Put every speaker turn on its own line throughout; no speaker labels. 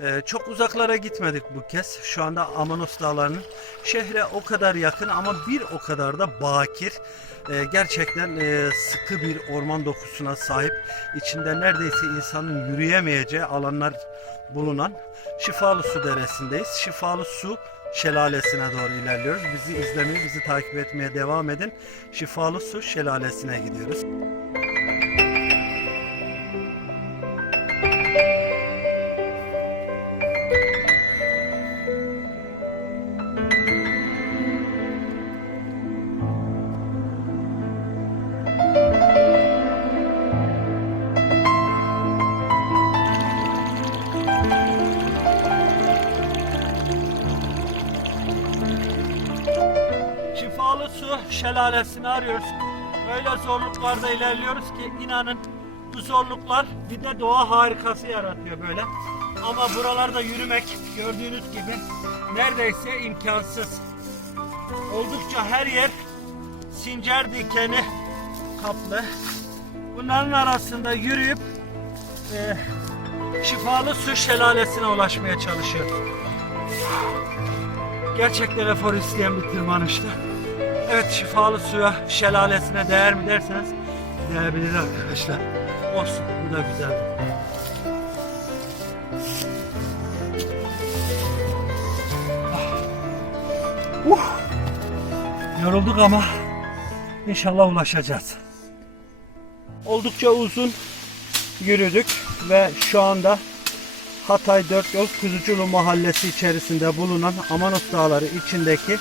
Ee, çok uzaklara gitmedik bu kez. Şu anda Amanos Dağları'nın şehre o kadar yakın ama bir o kadar da bakir. Ee, gerçekten e, sıkı bir orman dokusuna sahip. İçinde neredeyse insanın yürüyemeyeceği alanlar bulunan Şifalı Su Deresi'ndeyiz. Şifalı Su şelalesine doğru ilerliyoruz. Bizi izlemeye, bizi takip etmeye devam edin. Şifalı Su şelalesine gidiyoruz. Şelalesini arıyoruz. Öyle zorluklarda ilerliyoruz ki inanın bu zorluklar bir de doğa harikası yaratıyor böyle. Ama buralarda yürümek gördüğünüz gibi neredeyse imkansız. Oldukça her yer sincar dikeni kaplı. Bunların arasında yürüyüp e, şifalı su şelalesine ulaşmaya çalışıyoruz. Gerçekten efor isteyen bir tırmanıştı. Evet şifalı suya şelalesine değer mi derseniz değebilir arkadaşlar. Olsun bu da güzel. Ah. Uh. Yorulduk ama inşallah ulaşacağız. Oldukça uzun yürüdük ve şu anda Hatay Dört Yol Kuzuculu Mahallesi içerisinde bulunan Amanos Dağları içindeki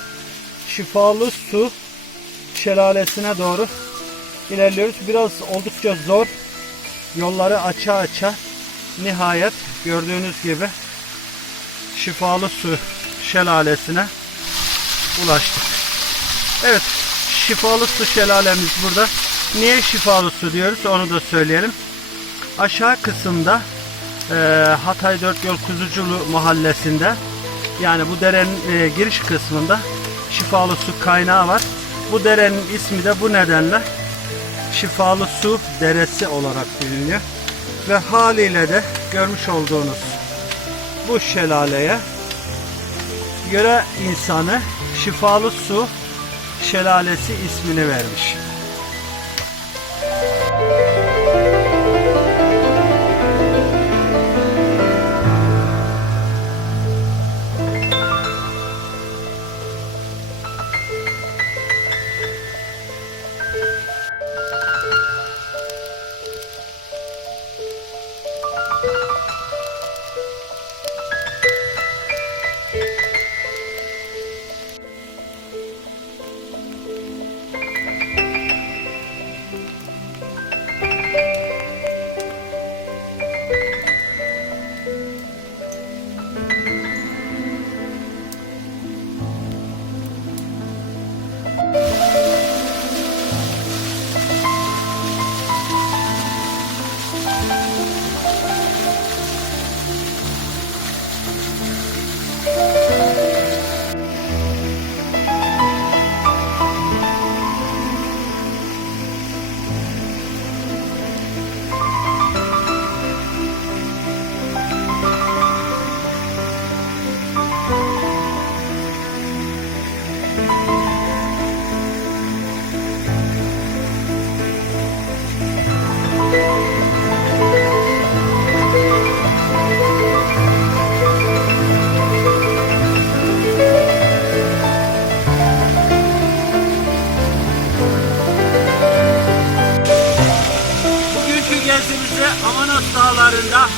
şifalı su şelalesine doğru ilerliyoruz. Biraz oldukça zor. Yolları aça aça nihayet gördüğünüz gibi şifalı su şelalesine ulaştık. Evet şifalı su şelalemiz burada. Niye şifalı su diyoruz onu da söyleyelim. Aşağı kısımda e, Hatay Dört Yol Kuzuculu mahallesinde yani bu derenin e, giriş kısmında şifalı su kaynağı var. Bu derenin ismi de bu nedenle şifalı su deresi olarak biliniyor. Ve haliyle de görmüş olduğunuz bu şelaleye göre insanı şifalı su şelalesi ismini vermiş.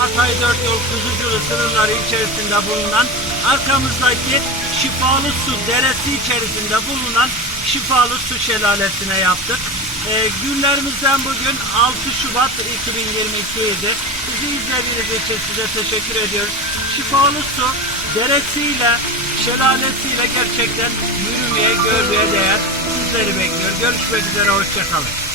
Hatay Dört Yol Kuzuculu sınırları içerisinde bulunan arkamızdaki şifalı su deresi içerisinde bulunan şifalı su şelalesine yaptık. Ee, günlerimizden bugün 6 Şubat 2022 idi. Bizi izlediğiniz için size teşekkür ediyoruz. Şifalı su deresiyle, şelalesiyle gerçekten yürümeye, görmeye değer. Sizleri bekliyor. Görüşmek üzere, hoşçakalın.